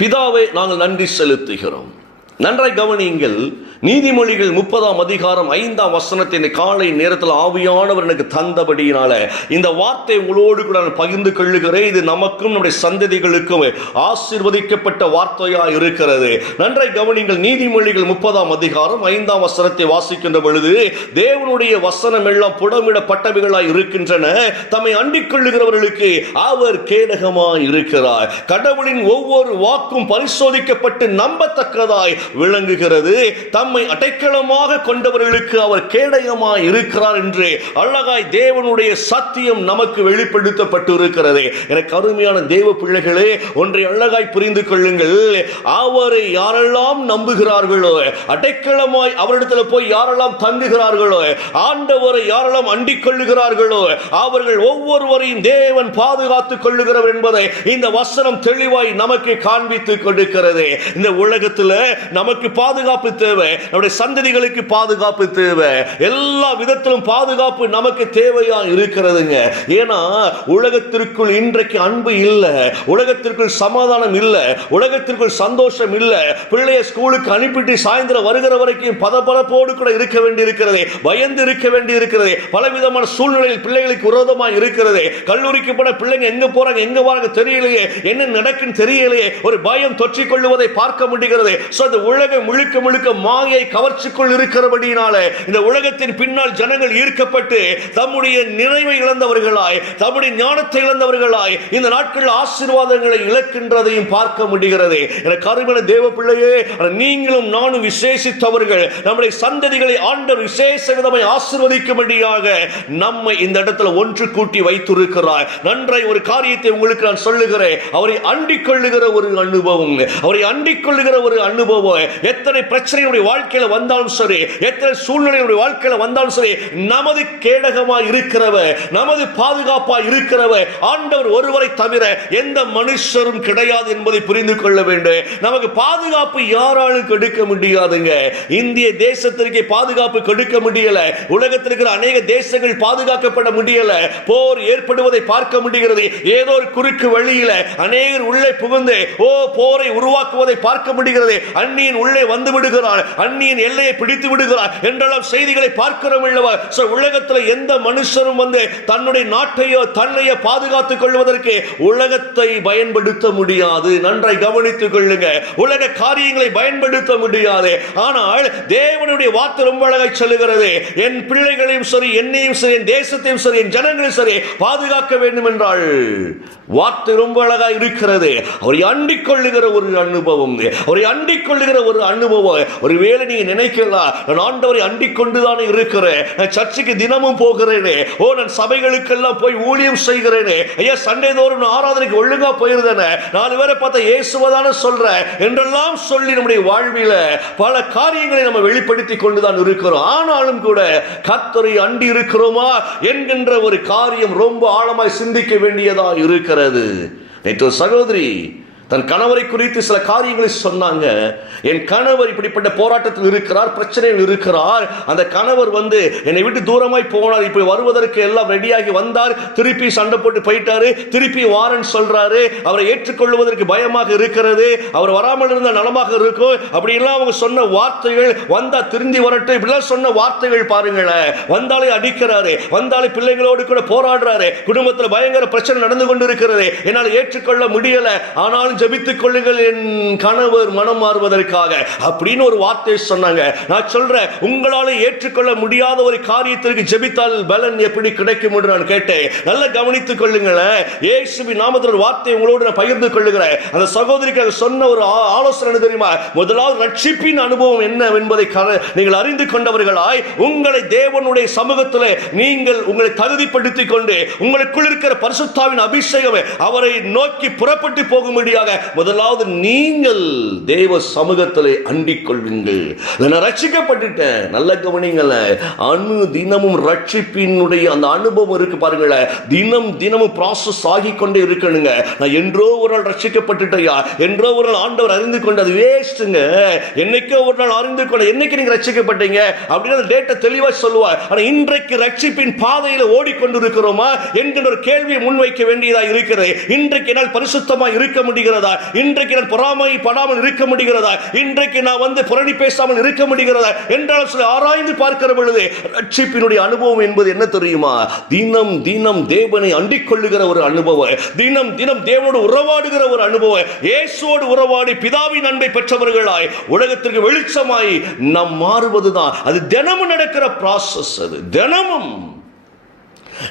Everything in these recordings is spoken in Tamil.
பிதாவே, நாங்கள் நன்றி செலுத்துகிறோம். நன்றாய் கவனியுங்கள். நீதிமொழிகள் 30ஆம் அதிகாரம் 5ஆம் வசனத்தை இந்த காலை நேரத்தில் ஆவியானவர் எனக்கு தந்தபடியினால இந்த வார்த்தை உங்களோடு கூட நான் பகிர்ந்து கொள்ளுகிறேன். இது நமக்கும் நம்முடைய சந்ததிகளுக்கும் ஆசீர்வதிக்கப்பட்ட வார்த்தையாக இருக்கிறது. நன்றாய் கவனியுங்கள். நீதிமொழிகள் 30ஆம் அதிகாரம் 5ஆம் வசனத்தை வாசிக்கின்ற பொழுது, தேவனுடைய வசனம் எல்லாம் புடமிடப்பட்டவைகளாய் இருக்கின்றன, தம்மை அண்டிக் கொள்ளுகிறவர்களுக்கு அவர் கேடகமாய் இருக்கிறார். கடவுளின் ஒவ்வொரு வாக்கும் பரிசோதிக்கப்பட்டு நம்பத்தக்கதாய் விளங்குகிறது. தம்மை அடைக்கலமாக கொண்டவர்களுக்கு அவர் கேடயமாய் இருக்கிறார் என்று அழகாய் தேவனுடைய சத்தியம் நமக்கு வெளிப்படுத்தப்பட்டு இருக்கிறது. எனக்கு அருமையான தேவ பிள்ளைகளே, ஒன்றை அழகாய் புரிந்து கொள்ளுங்கள். அவரை யாரெல்லாம் நம்புகிறார்களோ, அடைக்கலமாய் அவரிடத்தில் போய் யாரெல்லாம் தங்குகிறார்களோ, ஆண்டவரை யாரெல்லாம் அண்டிக் கொள்ளுகிறார்களோ, அவர்கள் ஒவ்வொருவரையும் தேவன் பாதுகாத்துக் கொள்ளுகிறவர் என்பதை இந்த வசனம் தெளிவாய் நமக்கு காண்பித்துக் கொடுக்கிறது. இந்த உலகத்தில் நமக்கு பாதுகாப்பு தேவை, நம்முடைய சந்ததிகளுக்கு பாதுகாப்பு தேவை, எல்லா விதத்திலும் பாதுகாப்பு நமக்கு தேவையா இருக்கிறதுங்க. ஏன்னா உலகத்திற்குள் இன்றைக்கு அன்பு இல்லை, உலகத்திற்குள் சமாதானம் இல்லை, உலகத்திற்குள் சந்தோஷம் இல்லை. பிள்ளைய ஸ்கூலுக்கு அனுப்பிட்டு சாயந்தரம் வருகிற வரைக்கும் பதபதப்போடு கூட இருக்க வேண்டி இருக்கிறது, பயந்து இருக்க வேண்டி இருக்கிறது. பலவிதமான சூழ்நிலையில் பிள்ளைகளுக்கு விரோதமாக இருக்கிறது. கல்லூரிக்கு போன பிள்ளைங்க எங்க போறாங்க, எங்க வராங்க தெரியலையே, என்ன நடக்குன்னு தெரியலையே, ஒரு பயம் தொற்றிக் கொள்ளுவதை பார்க்க முடிகிறது. உலகம் முழுக்க முழுக்க மாயை கவர்ச்சிக்குள் இருக்கிறபடியினால இந்த உலகத்தின் பின்னால் ஜனங்கள் ஈர்க்கப்பட்டு தம்முடைய நிறைவை இழந்தவர்களாய், தம்முடைய ஞானத்தை இழந்தவர்களாய் இந்த நாட்கள் ஆசீர்வாதங்களை இழக்கின்றதையும் பார்க்க முடிகிறது. எனக்கு அருமையான தேவ பிள்ளையே, நீங்களும் நானும் விசேஷித்தவர்கள். நம்முடைய சந்ததிகளை ஆண்டவர் விசேஷ விதமாய் ஆசீர்வதிக்கும்படியாக நம்மை இந்த இடத்துல ஒன்று கூட்டி வைத்திருக்கிறார். நன்றாய் ஒரு காரியத்தை உங்களுக்கு நான் சொல்லுகிறேன். அவரை அண்டிக் கொள்ளுகிற ஒரு அனுபவம், அவரை அண்டிக் கொள்ளுகிற ஒரு அனுபவம். எத்தனை பிரச்சனைகளுடைய வாழ்க்கையில வந்தாலும் சரி, எத்தனை சூழ்நிலைகளுடைய வாழ்க்கையில வந்தாலும் சரி, நமது கேடகமாய் இருக்கிறவர், நமது பாதுகாப்பாய் இருக்கிறவர் ஆண்டவர் ஒருவரை தவிர எந்த மனுஷரும் கிடையாது என்பதை புரிந்து கொள்ள வேண்டும். நமக்கு பாதுகாப்பு யாராலும் கொடுக்க முடியாதுங்க. இந்திய தேசத்திற்கு பாதுகாப்பு கொடுக்க முடியல, உலகத்தில் இருக்கிற அநேக தேசங்கள் பாதுகாக்கப்பட முடியல, போர் ஏற்படுவதை பார்க்க முடிகிறது. ஏதோ ஒரு குறுக்கு வழியில அநேகர் உள்ளே புகுந்து போரை உருவாக்குவதை பார்க்க முடிகிறது. அந்நியன் உள்ளே வந்து விடுகிறார், அந்நியன் எல்லையை பிடித்து விடுகிறார் என்றெல்லாம் செய்திகளை பார்க்கிறோம் அல்லவா? உலகத்தில் எந்த மனுஷரும் வந்து தன்னுடைய நாட்டையோ தன்னையோ பாதுகாத்துக் கொள்வதற்கு உலகத்தை பயன்படுத்த முடியாது. நன்றாய் கவனித்துக் கொள்ளுங்க. உலக காரியங்களை பயன்படுத்த முடியாது. ஆனால் தேவனுடைய வார்த்தை ரொம்ப அழகாய் சொல்லுகிறது. என் பிள்ளைகளையும் சரி, என்னையும் சரி, என் தேசத்தையும் சரி, என் ஜனங்களையும் சரி பாதுகாக்க வேண்டும் என்றால் வார்த்தை ரொம்ப அழகா இருக்கிறது. அவரை அண்டிக் கொள்ளுகிற ஒரு அனுபவம், அவரை அண்டிக் கொள்ளுகிற ஒரு அனுபவம். ஒருவேளை நீங்க நினைக்கலாம், நான் ஆண்டவரை அண்டிக் கொண்டுதானே இருக்கிறேன், நான் சர்ச்சுக்கு தினமும் போகிறேனே, நான் சபைகளுக்கெல்லாம் போய் ஊழியம் செய்கிறேனே, ஐயா சண்டே தோறும் ஆராதனைக்கு ஒழுங்கா போயிருந்தேனே, 4 பேரை பார்த்தா இயேசுவதான சொல்றேன் என்றெல்லாம் சொல்லி நம்முடைய வாழ்வில பல காரியங்களை நம்ம வெளிப்படுத்தி கொண்டுதான் இருக்கிறோம். ஆனாலும் கூட கர்த்தரை அண்டி இருக்கிறோமா என்கின்ற ஒரு காரியம் ரொம்ப ஆழமாய் சிந்திக்க வேண்டியதா இருக்கிறது. நேற்று சகோதரி தன் கணவரை குறித்து சில காரியங்களை சொன்னாங்க. என் கணவர் இப்படிப்பட்ட போராட்டத்தில் இருக்கிறார், பிரச்சனையில் இருக்கிறார். அந்த கணவர் வந்து என்னை விட்டு தூரமாய் போனார், இப்ப வருவதற்கு எல்லாம் ரெடியாகி வந்தார், திருப்பி சண்டை போட்டு போயிட்டாரு, திருப்பி வாரன் சொல்றாரு, அவரை ஏற்றுக்கொள்வதற்கு பயமாக இருக்கிறது, அவர் வராமல் இருந்த நலமாக இருக்கும், அப்படி எல்லாம் அவங்க சொன்ன வார்த்தைகள். வந்தா திருந்தி வரட்டும் இப்படிலாம் சொன்ன வார்த்தைகள் பாருங்களேன். வந்தாலே அடிக்கிறாரு, வந்தாலே பிள்ளைகளோடு கூட போராடுறாரு, குடும்பத்தில் பயங்கர பிரச்சனை நடந்து கொண்டு இருக்கிறது, என்னால் ஏற்றுக்கொள்ள முடியல, ஆனாலும் ஜெபித்துக் கொள்ளுங்கள் என் கணவர் மனம் மாறுவதற்காக அப்படின்னு ஒரு வார்த்தை சொன்னாங்க. நான் சொல்றேன், உங்களால ஏற்றுக்கொள்ள முடியாத ஒரு காரியத்திற்கு ஜெபித்தால் பலன் எப்படி கிடைக்கும் என்று நான் கேட்டேன். நல்லா கவனித்துக் கொள்ளுங்களேன். இயேசுவின் நாமத்தில் ஒரு வார்த்தை உங்களோடு நான் பகிர்ந்து கொள்ளுகிறேன். அந்த சகோதரிக்கு சொன்ன ஒரு ஆலோசனை தெரியுமா? முதலாவது ரட்சிப்பின் அனுபவம் என்ன என்பதை நீங்கள் அறிந்து கொண்டவர்களாய் உங்களை தேவனுடைய சமூகத்தில் நீங்கள் உங்களை தகுதிப்படுத்திக் கொண்டு உங்களுக்குள் இருக்கிற பரிசுத்தாவின் அபிஷேகம் அவரை நோக்கி புறப்பட்டு போக முடியாது. முதலாவது நீங்கள் தேவ சமூகத்திலே அண்டிக் கொள்வீங்கள். நான் ரட்சிக்கப்பட்டுட்டேன். நல்ல கவனிங்கள, தினமும் ரட்சிப்பினுடைய அந்த அனுபவம் இருக்கு பாருங்களேன். தினமும் ப்ராசஸ் ஆகிக்கொண்டே இருக்கணுங்க. நான் என்றோ ஒரு நாள் ரட்சிக்கப்பட்டுட்டையா, என்றோ ஒரு நாள் ஆண்டவர் அறிந்து கொண்டு அது வேஸ்ட்டுங்க. என்னைக்கோ ஒரு நாள் அறிந்து கொண்டு என்னைக்கு நீங்க ரட்சிக்கப்பட்டீங்க அப்படின்னு அந்த டேட்டை தெளிவா சொல்லுவார். ஆனா இன்றைக்கு ரட்சிப்பின் பாதையில் ஓடிக்கொண்டு இருக்கிறோமா என்கிற ஒரு கேள்வியை முன்வைக்க வேண்டியதா இருக்கிறது. இன்றைக்கு என்னால் பரிசுத்தமா இருக்க முடிகிறது முடிகிறதா? இன்றைக்கு நான் பொறாமைப்படாமல் இருக்க முடிகிறதா? இன்றைக்கு நான் புரணி பேசாமல் இருக்க முடிகிறதா என்றால் சொல்லி ஆராய்ந்து பார்க்கிற பொழுது ரட்சிப்பினுடைய அனுபவம் என்பது என்ன தெரியுமா? தினம் தினம் தேவனை அண்டிக் கொள்ளுகிற ஒரு அனுபவம், தினம் தினம் தேவனோடு உறவாடுகிற ஒரு அனுபவம், இயேசுவோடு உறவாடி பிதாவின் அன்பை பெற்றவர்களாய் உலகத்திற்கு வெளிச்சமாய் நாம் மாறுவதுதான். அது தினமும் நடக்கிற ப்ராசஸ். அது தினமும்.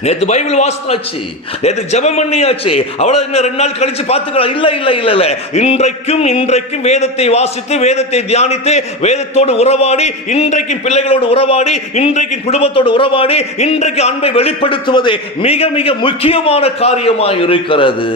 நேற்று பைபிள் வாசித்தாச்சு, நேற்று ஜெபம் பண்ணியாச்சு, அவ்வளவு இன்னும் 2 நாள் கழிச்சு பார்த்துக்கலாம். இல்ல இல்ல இல்ல இல்ல, இன்றைக்கும் வேதத்தை வாசித்து, வேதத்தை தியானித்து, வேதத்தோடு உறவாடி, இன்றைக்கும் பிள்ளைகளோடு உறவாடி, இன்றைக்கும் குடும்பத்தோடு உறவாடி, இன்றைக்கு அன்பை வெளிப்படுத்துவது மிக மிக முக்கியமான காரியமாக இருக்கிறது.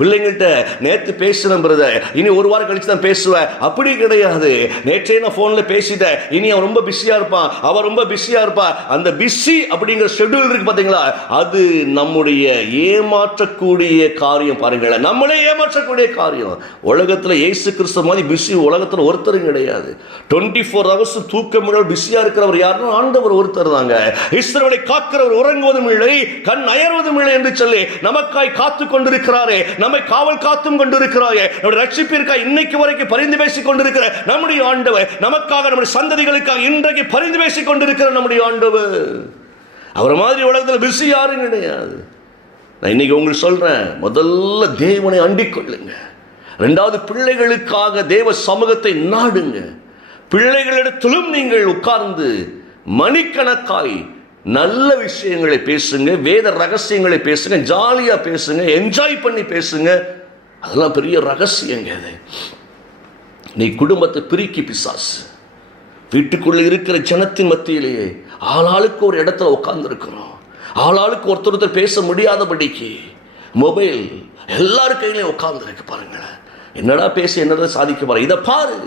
பிள்ளைங்கள்ட்ட நேற்று பேசின பிரதர், இனி 1 வாரம் கழிச்சு தான் பேசுவேன், அப்படி கிடையாது. நேற்றே நான் போன்ல பேசிட்டேன், இனி அவன் ரொம்ப பிஸியா இருப்பான், அவன் ரொம்ப பிஸியா இருப்பா. அந்த பிஸி அப்படிங்கிற ஷெட்யூல் இருக்கு பாத்தீங்களா, அது நம்முடைய ஏமாற்றக்கூடிய காரியம். பாருங்களேன், நம்மளே ஏமாற்றக்கூடிய காரியம். உலகத்தில் இயேசு கிறிஸ்து மாதிரி பிஸி உலகத்தில் ஒருத்தரும் கிடையாது. 24 hours தூக்கமிழல் பிஸியா இருக்கிறவர் யாருன்னா ஆண்டவர் ஒருத்தர் தாங்க. இஸ்ரவேலை காக்கிறவர் உறங்குவதும் இல்லை, கண் அயர்வதும் இல்லை என்று சொல்லி நமக்காய் காத்து கொண்டிருக்கிறாரே, நம்மை காவல் காத்தும் கொண்டிருக்கிறாரே, நம்முடைய ரட்சிப்பிற்காக இன்னைக்கு வரைக்கும் பரிந்து பேசிக் கொண்டிருக்கிற நம்முடைய ஆண்டவர், நமக்காக நம்முடைய சந்ததிகளுக்காக இன்றைக்கு பரிந்து பேசிக் கொண்டிருக்கிற நம்முடைய ஆண்டவர். அவரை மாதிரி உலகத்தில் பிஸி யாரும் கிடையாது. நான் இன்னைக்கு உங்களுக்கு சொல்றேன், முதல்ல தேவனை அண்டிக் கொள்ளுங்க. 2வது, பிள்ளைகளுக்காக தேவ சமூகத்தை நாடுங்க. பிள்ளைகளிடத்திலும் நீங்கள் உட்கார்ந்து மணிக்கணக்காய் நல்ல விஷயங்களை பேசுங்க, வேத ரகசியங்களை பேசுங்க, ஜாலியா பேசுங்க, என்ஜாய் பண்ணி பேசுங்க. அதெல்லாம் பெரிய ரகசியங்க. அது நீ குடும்பத்தை பிரிக்கி பிசாசு வீட்டுக்குள்ள இருக்கிற ஜனத்தின் மத்தியிலேயே ஆளாளுக்கு ஒரு இடத்துல உட்கார்ந்து இருக்கிறோம். ஆளாளுக்கு ஒருத்தர் பேச முடியாதபடிக்கு மொபைல் எல்லாரும் கையிலையும் உட்கார்ந்து இருக்கு. பாருங்களேன், என்னடா பேசி என்னடா சாதிக்க பாரு, இதை பாரு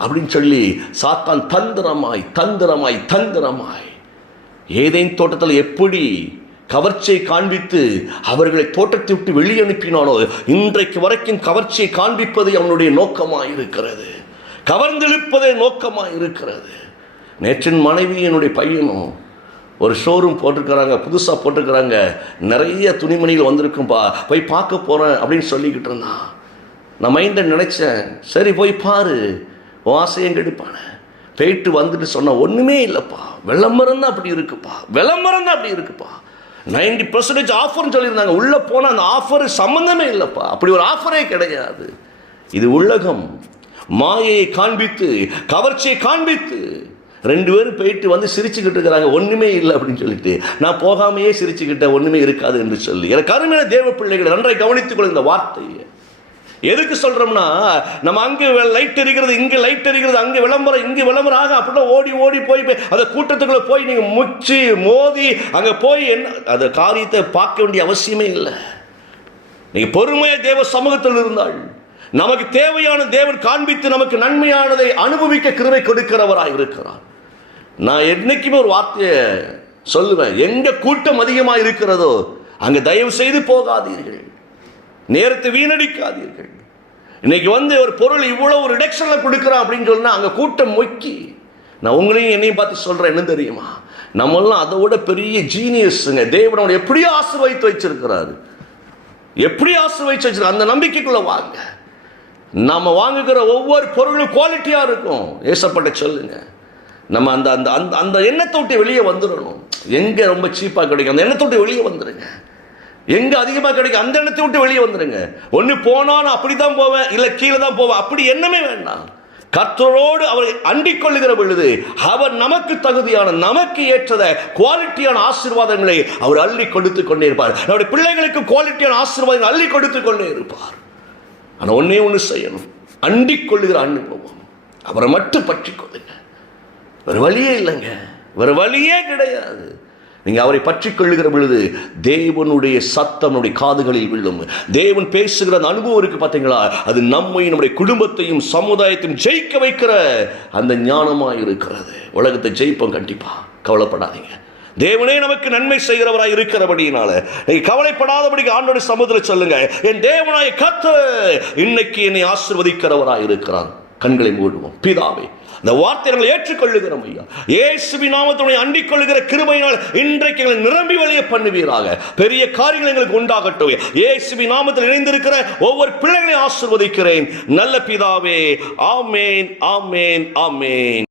அப்படின்னு சொல்லி சாத்தான் தந்திரமாய் தந்திரமாய் தந்திரமாய் ஏதேன் தோட்டத்தில் எப்படி கவர்ச்சியை காண்பித்து அவர்களை தோட்டத்தை விட்டு வெளியே அனுப்பினானோ, இன்றைக்கு வரைக்கும் கவர்ச்சியை காண்பிப்பது அவனுடைய நோக்கமாக இருக்கிறது, கவர்ந்தெழுப்பதே நோக்கமாக இருக்கிறது. நேற்றின் மனைவி என்னுடைய பையனும் ஒரு ஷோரூம் போட்டிருக்கிறாங்க, புதுசாக போட்டிருக்கிறாங்க, நிறைய துணிமணிகள் வந்திருக்கும்பா, போய் பார்க்க போகிறேன் அப்படின்னு சொல்லிக்கிட்டு இருந்தான். நான் மைண்டில் நினச்சேன், சரி போய் பாரு, ஆசையும் கெடுப்பானே. போயிட்டு வந்துட்டு சொன்னால் ஒன்றுமே இல்லைப்பா, விளம்பரம் தான் அப்படி இருக்குப்பா, விளம்பரம் தான் அப்படி இருக்குப்பா, 90% ஆஃபர்னு சொல்லியிருந்தாங்க. உள்ளே போனால் அந்த ஆஃபர் சம்மந்தமே இல்லைப்பா, அப்படி ஒரு ஆஃபரே கிடையாது. இது உலகம் மாயையை காண்பித்து கவர்ச்சியை காண்பித்து 2 பேரும் போயிட்டு வந்து சிரிச்சுக்கிட்டு இருக்கிறாங்க, ஒன்றுமே இல்லை அப்படின்னு சொல்லிட்டு. நான் போகாமையே சிரிச்சுக்கிட்டேன், ஒன்றுமே இருக்காது என்று சொல்லி. எனக்கு அருமையான தேவ பிள்ளைகளை நன்றாய் கவனித்துக் கொள்ளுங்க. இந்த வார்த்தையை எதுக்கு சொல்றோம்னா, நம்ம அங்கே லைட் எரிகிறது, இங்கே லைட் எரிகிறது, அங்கே விளம்பரம், இங்கே விளம்பரம் ஆக அப்படின்னா ஓடி ஓடி போய் அந்த கூட்டத்துக்குள்ள போய் நீங்க முச்சி மோதி அங்கே போய் என்ன அந்த காரியத்தை பார்க்க வேண்டிய அவசியமே இல்லை. நீங்க பொறுமையா தேவ சமூகத்தில் இருந்தால் நமக்கு தேவையான தேவன் காண்பித்து நமக்கு நன்மையானதை அனுபவிக்க கிருபை கொடுக்கிறவராய் இருக்கிறார். நான் என்னைக்குமே ஒரு வார்த்தையை சொல்லுவேன், எங்க கூட்டம் அதிகமாக இருக்கிறதோ அங்க தயவு செய்து போகாதீர்கள், நேரத்தை வீணடிக்காதீர்கள். இன்னைக்கு ஒரு பொருள் இவ்வளவு ரிடக்ஷன்ல கொடுக்குறான் அப்படின்னு சொன்னா அங்க கூட்டம் மொக்கி. நான் உங்களையும் என்னையும் பார்த்து சொல்றேன், என்ன தெரியுமா, நம்மளாம் அதை விட பெரிய ஜீனியஸுங்க. தேவனோட எப்படியோ ஆசீர்வதித்து வச்சிருக்கிறாரு, எப்படி ஆசீர்வதித்து வச்சிருக்காரு. அந்த நம்பிக்கைக்குள்ள வாங்க. நாம வாங்குகிற ஒவ்வொரு பொருளும் குவாலிட்டியா இருக்கும். ஏசப்பட்ட சொல்லுங்க, நம்ம அந்த அந்த அந்த அந்த எண்ணத்தை விட்டு வெளியே வந்துடணும். எங்க ரொம்ப சீப்பா கிடைக்கும் அந்த எண்ணத்தை விட்டு வெளியே வந்துடுங்க. எங்க அதிகமாக கிடைக்கும் அந்த எண்ணத்தை விட்டு வெளியே வந்துடுங்க. ஒன்று போனா நான் அப்படித்தான் போவேன், இல்லை கீழே தான் போவேன், அப்படி எண்ணமே வேண்டாம். கர்த்தரோடு அவரை அண்டிக் கொள்ளுகிற பொழுது அவர் நமக்கு தகுதியான நமக்கு ஏற்றத குவாலிட்டியான ஆசீர்வாதங்களை அவர் அள்ளி கொடுத்து கொண்டே இருப்பார். நம்முடைய பிள்ளைகளுக்கு குவாலிட்டியான ஆசீர்வாதங்களை அள்ளி கொடுத்து கொண்டே இருப்பார். ஆனால் ஒன்னே ஒன்று செய்யணும், அண்டிக் கொள்ளுகிற அனுபவம். அவரை மட்டும் பற்றி கொள்ளுங்க. வேறு வழியே இல்லைங்க, வேறு வழியே கிடையாது. நீங்க அவரை பற்றி கொள்ளுகிற பொழுது தேவனுடைய சத்தம் நம்முடைய காதுகளில் விழும். தேவன் பேசுகிற அந்த அனுபவம் இருக்கு பார்த்தீங்களா, அது நம்மையும் நம்முடைய குடும்பத்தையும் சமுதாயத்தையும் ஜெயிக்க வைக்கிற அந்த ஞானமாக இருக்கிறது. உலகத்தை ஜெயிப்போம் கண்டிப்பா, கவலைப்படாதீங்க. தேவனே நமக்கு நன்மை செய்கிறவராய் இருக்கிறபடியினால நீங்க கவலைப்படாதபடிக்கு ஆண்டவருடைய சமூகத்தில் சொல்லுங்க, என் தேவனாய் கர்த்தர் இன்னைக்கு என்னை ஆசீர்வதிக்கிறவராய் இருக்கிறார். கண்களை மூடுவோம். பிதாவே, இந்த வார்த்தை நாங்கள் ஏற்றுக்கொள்ளுகிறோம் ஐயா. இயேசுவின் நாமத்தினுடைய அண்டிக் கொள்ளுகிற கிருபையினால் இன்றைக்கு எங்களை நிரம்பி வழிய பண்ணுவீராக. பெரிய காரியங்கள் எங்களுக்கு உண்டாகட்டும். இயேசுவின் நாமத்தில் இணைந்திருக்கிற ஒவ்வொரு பிள்ளைகளை ஆசீர்வதிக்கிறேன் நல்ல பிதாவே. ஆமேன், ஆமேன், ஆமேன்.